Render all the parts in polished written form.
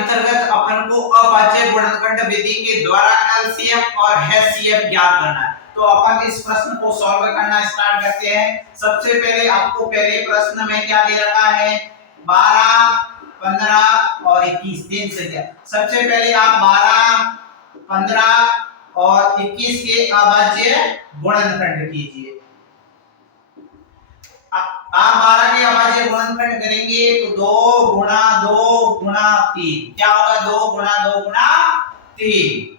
अंतर्गत अपन को अभाज्य गुणनखंड विधि के द्वारा एलसीएम और एचसीएफ ज्ञात करना है। तो अपन इस प्रश्न को सॉल्व करना स्टार्ट करते हैं। सबसे पहले आपको पहले प्रश्न में क्या दे रखा है, 12, 15 और 21 तीन संख्या। सबसे पहले आप 12, 15 और 21 के अभाज्य गुणनखंड कीजिए। आप 12 के अभाज्य गुणनखंड करेंगे तो 2 गुणा 2 गुणा 3 क्या होगा, 2 गुणा 2 गुणा 3।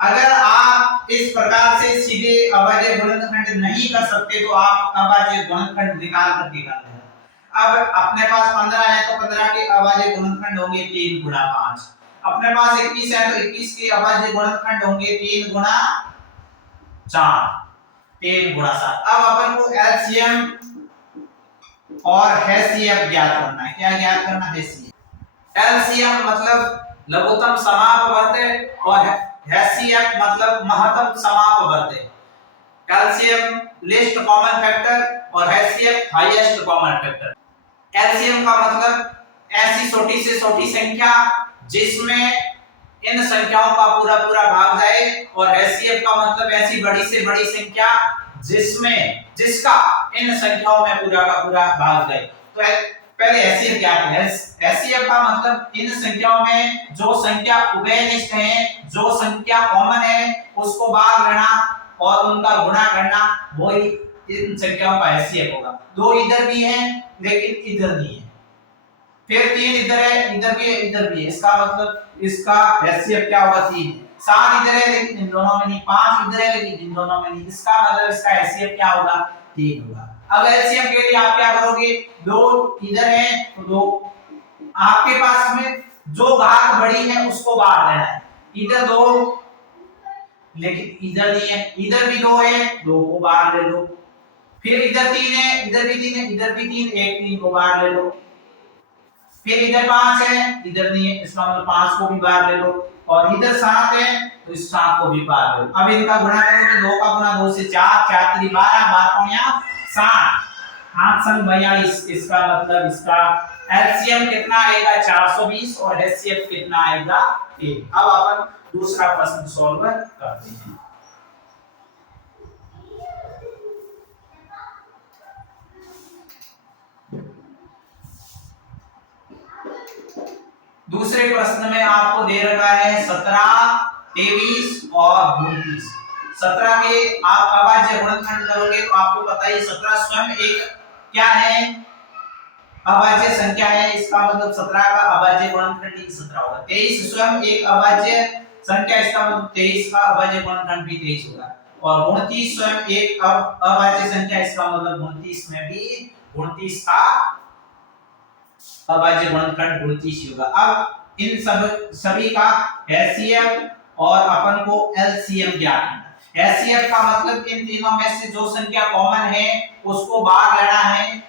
अगर आप इस प्रकार से सीधे अभाज्य गुणनखंड नहीं कर सकते तो आप अभाज्य गुणनखंड निकाल करके कर लेना। अब अपने पास 15 है तो 15 के अभाज्य गुणनखंड होंगे 3 गुणा 5। अपने पास 21 है तो 21 के अभाज्य गुणनखंड होंगे 3 गुणा 4, 3 गुणा 7। अब अपन को एलसीएम और एचसीएफ ज्ञात करना है। क्या ज्ञात करना है? एलसीएम मतलब लघुत्तम समापवर्त और एचसीएफ मतलब महत्तम समापवर्त। एलसीएम लिस्ट कॉमन फैक्टर और HCF highest common factor. LCM का मतलब ऐसी छोटी से छोटी संख्या जिसमें इन संख्याओं का पूरा पूरा भाग जाए, और एचसीएफ का मतलब ऐसी बड़ी से बड़ी संख्या जिसका इन संख्याओं में पूरा का पूरा भाग जाए। तो पहले एचसीएफ क्या है? एचसीएफ का मतलब इन संख्याओं में जो संख्या उभयनिष्ठ है, जो संख्या कॉमन है, उसको बाहर लेना और उनका गुणा करना, वही इन संख्याओं का एचसीएफ होगा। 2 इधर भी है लेकिन इधर नहीं है, फिर 3 इधर है, इधर भी है, इधर भी है, इसका मतलब इसका एचसीएफ क्या होगा? 3। 7 इधर है लेकिन इन दोनों में नहीं, 5 इधर है लेकिन इन दोनों में नहीं, इसका मतलब इसका एचसीएफ क्या होगा? 3 होगा। अब एलसीएम के लिए आप क्या करोगे? 2 इधर है तो 2, आपके पास में जो घात बड़ी है उसको बाहर लेना है। इधर 2 लेकिन इधर नहीं है, इधर भी 2 है, 2 को बाहर ले लो। फिर इधर 3 है, इधर भी 3 है, इधर भी 3, एक 3 को बाहर ले लो। फिर इधर 5 है, इधर नहीं है, इसका मतलब 5 को भी बाहर ले लो। और इधर 7 है तो इस 7 को भी बाहर ले लो। अब इनका गुणा करेंगे, 2 का गुणा 2 से 4, 4 3 12, 12 60, 8 संग 42। इसका मतलब इसका एलसीएम कितना आएगा? 420 और एचसीएफ कितना आएगा? 3। अब अपन दूसरा प्रश्न सॉल्व करते हैं। दूसरे प्रश्न में आपको दे रखा है 17, 23 और 29। 17 के आप अभाज्य गुणनखंड करोगे तो आपको पता है 17 स्वयं एक क्या है? अभाज्य संख्या है, इसका मतलब 17 का अभाज्य गुणनखंड ही 17 होगा। 23 स्वयं एक अभाज्य संख्या, इसका मतलब 23 का अभाज्य गुणनखंड भी 23 होगा। और 29 स्वयं एक अभाज्य संख्या, इसका मतलब 29 में भी 29 का अभाज्य गुणनखंड 29 होगा। अब इन सभी का एचसीएफ और अपन को एलसीएम ज्ञात करना है। एचसीएफ का मतलब इन तीनों में से जो संख्या कॉमन है उसको बाहर लेना है,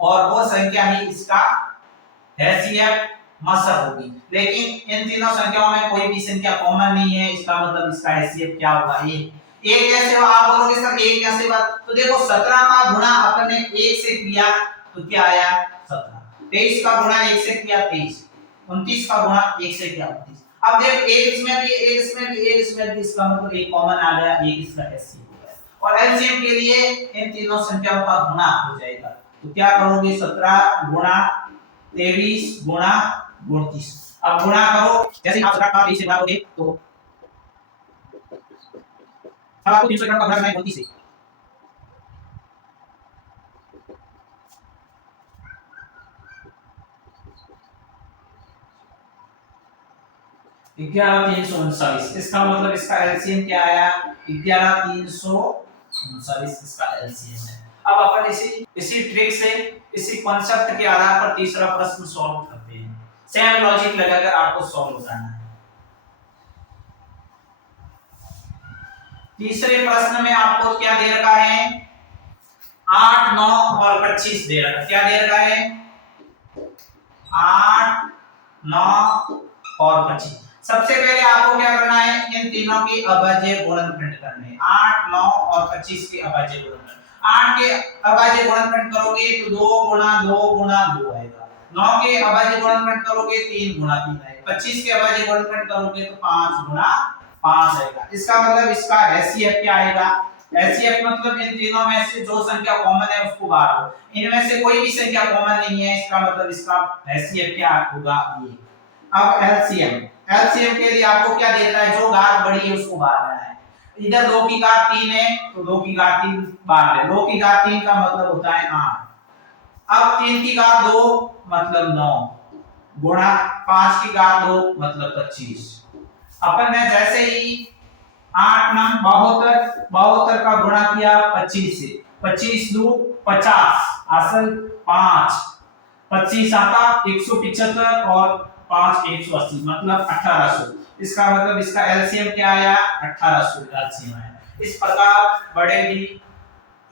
और वो संख्या ही इसका एचसीएफ मसर होगी। लेकिन इन तीनों संख्याओं में कोई भी संख्या कॉमन नहीं है, इसका मतलब इसका एचसीएफ क्या होगा? 1। 1 कैसे हो? आप बोलोगे सर 1 कैसे बात? तो देखो 17 का गुणा अपन ने 1 से किया तो क्या आया? 17। 23 का गुणा 1 से किया 23, 29 का गुणा 1 से किया 29। अब देख एक इसमें भी, एक इसमें भी, एक इसमें भी, इसका मतलब एक कॉमन आ गया, एक इसका एचसीएफ हो गया। और एलसीएम के लिए इन तीनों संख्याओं का गुणा हो जाएगा। तो क्या करोगे? 17 गुणा 23 गुणा 29। अब गुणा करो, जैसे आप 17 का 23 से गुणा करोगे तो अब आपको 300 का गुणा करना है 29 से। ग्यारह 339, इसका मतलब इसका एलसीएम क्या आया? 11,339 इसका एलसीएम है। अब अपन इसी ट्रिक से, इसी कांसेप्ट के आधार पर तीसरा प्रश्न सॉल्व करते हैं। सेम लॉजिक लगाकर आपको सॉल्व करना है। तीसरे प्रश्न में आपको क्या दे रखा है? 8, 9 और 25 दे रखा है। क्या दे रखा है? 8, 9 और 25। सबसे पहले आपको क्या करना है? इन तीनों के अभाज्य गुणनखंड करने हैं। 8, 9 और 25 के अभाज्य गुणनखंड। 8 के अभाज्य गुणनखंड करोगे तो 2 गुणा 2 गुणा 2 आएगा। 9 के अभाज्य गुणनखंड करोगे 3 गुणा 3 आएगा, 25 के अभाज्य गुणनखंड करोगे तो 5 गुणा 5 आएगा। इसका मतलब इसका एचसीएफ क्या आएगा, एचसीएफ मतलब इन तीनों में से जो संख्या कॉमन है उसको बाहर लो, इनमें से कोई भी संख्या कॉमन नहीं है, इसका मतलब इसका एचसीएफ क्या होगा ये। अब एलसीएम, एलसीएम के लिए आपको क्या देना है, जो घात बड़ी है उसको बाहर लेना है। इधर 2 की घात 3 है तो 2 की घात 3 बाहर ले, 2 की घात 3 का मतलब होता है 8। अब 3 की घात 2 मतलब 9 गुणा 5 की घात 2 मतलब 25। अपन ने जैसे ही 8 9 72 72 का गुणा किया 25 से, 25 2 50 असल 5, 25 आता 175 और 5 180 मतलब 1800। इसका मतलब इसका एलसीएम क्या आया, 1800 एलसीएम आया। इस प्रकार बड़े ही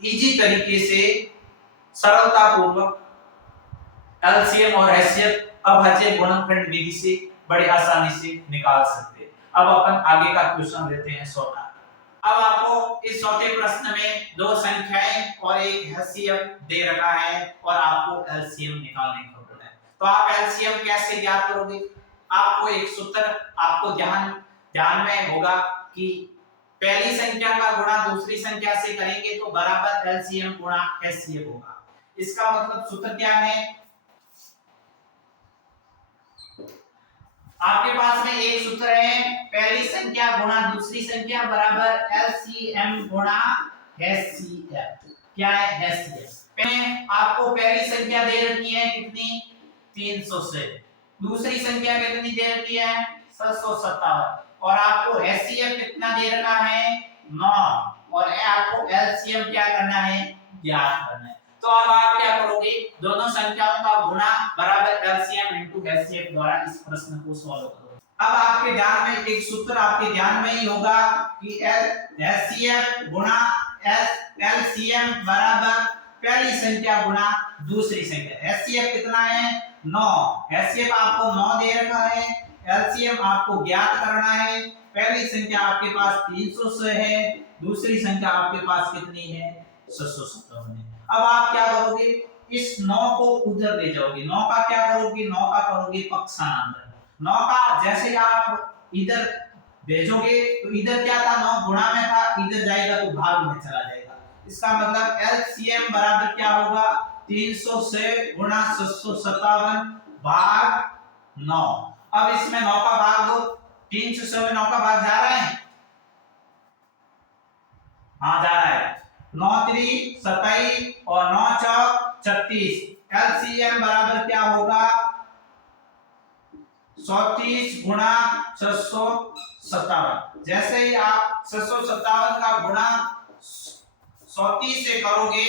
इजी तरीके से सरलता पूर्वक एलसीएम और एचसीएफ अभाज्य गुणनखंड विधि से बड़े आसानी से निकाल सकते हैं। अब अपन आगे का क्वेश्चन लेते हैं चौथा। अब आपको इस चौथे प्रश्न में दो संख्याएं और एक एचसीएफ दे रखा है और आपको एलसीएम निकालने को बोला है। तो आप एलसीएम कैसे ज्ञात करोगे, आपको एक सूत्र आपको ध्यान में होगा कि पहली संख्या का गुणा दूसरी संख्या से करेंगे तो बराबर एलसीएम गुणा एचसीएफ होगा। इसका मतलब सूत्र क्या है, आपके पास में एक सूत्र है, पहली संख्या गुणा दूसरी संख्या बराबर एलसीएम गुणा एचसीएफ। क्या है एचसीएफ, आपको पहली संख्या दे रखी है कितनी 300 से, दूसरी संख्या कितनी दे रखी है 757 और आपको एचसीएफ कितना दे रखा है 9 और आपको एलसीएम क्या करना है ज्ञात करना है। तो अब आप क्या करोगे, दोनों संख्याओं का गुणा बराबर एलसीएम इनटू एचसीएफ द्वारा इस प्रश्न को सॉल्व करो। अब आपके ध्यान में एक सूत्र आपके ध्यान में ही होगा कि एचसीएफ गुणा एलसीएम बराबर पहली संख्या गुणा दूसरी संख्या। एचसीएफ कितना है 9, एचसीएफ आपको 9 दे रखा है, एलसीएम आपको ज्ञात करना है। पहली संख्या आपके पास 300 से है, दूसरी संख्या आपके पास कितनी है 757 है। अब आप क्या करोगे, इस 9 को उधर ले जाओगे, 9 का क्या करोगे 9 का करोगे पक्षांतर, 9 का जैसे आप इधर भेजोगे तो इधर क्या था 9 गुणा में था, इधर जाएगा तो भाग में चला जाएगा। इसका मतलब एलसीएम बराबर क्या होगा 300 से गुणा 757 भाग 9। अब इसमें 9 का भाग दो, 300 से 9 का भाग जा रहा है, हाँ जा रहा है, 9 3 27 और 9 4 36। एलसीएम बराबर क्या होगा 34 गुणा 657। जैसे ही आप 657 का गुणा 34 से करोगे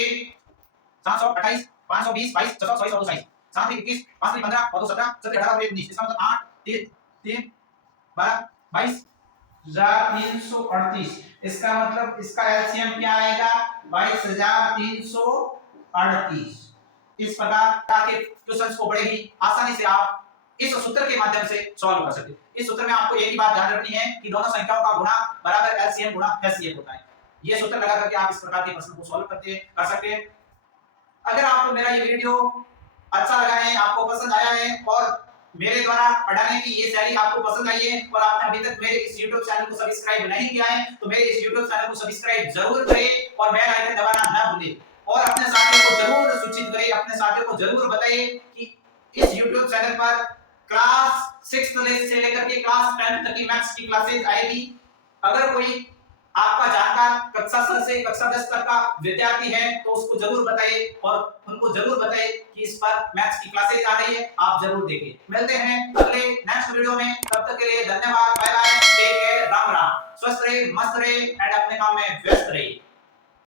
728 520 22 424 और 227 7 21 5 15 और 2 17 17 18 और 19। इसका मतलब 8 3 3 12 22 2338। इसका मतलब इसका एलसीएम क्या आएगा 22338। इस प्रकार के क्वेश्चंस को बड़े ही आसानी से आप इस सूत्र के माध्यम से सॉल्व कर सकते हैं। इस सूत्र में आपको एक ही बात ध्यान रखनी है कि दोनों संख्याओं का गुणा बराबर एलसीएम गुणा एचसीएफ होता है। ये सूत्र लगा करके आप इस प्रकार के प्रश्न को सॉल्व कर सकते हैं। अगर आपको मेरा ये वीडियो अच्छा लगा है, आपको पसंद आया है और मेरे द्वारा पढ़ाने की ये शैली आपको पसंद आई है और आपने अभी तक मेरे इस YouTube चैनल को सब्सक्राइब नहीं किया है तो मेरे इस YouTube चैनल को सब्सक्राइब जरूर करें और बेल आइकन दबाना ना भूलें और अपने साथियों को जरूर सूचित करें, अपने साथियों को जरूर बताइए कि इस YouTube चैनल पर क्लास 6 से लेकर के क्लास 10 तक की मैथ्स की क्लासेस आएगी। अगर कोई आपका जानकार कक्षा 7 से कक्षा 10 तक का विद्यार्थी है तो उसको जरूर बताइए और उनको जरूर बताइए कि इस पर मैथ्स की क्लासेस आ रही है, आप जरूर देखिए। मिलते हैं अगले नेक्स्ट वीडियो में, तब तक के लिए धन्यवाद, bye bye, take care, Ram Ram, स्वस्थ रहिए, मस्त रहिए एंड अपने काम में व्यस्त रहिए।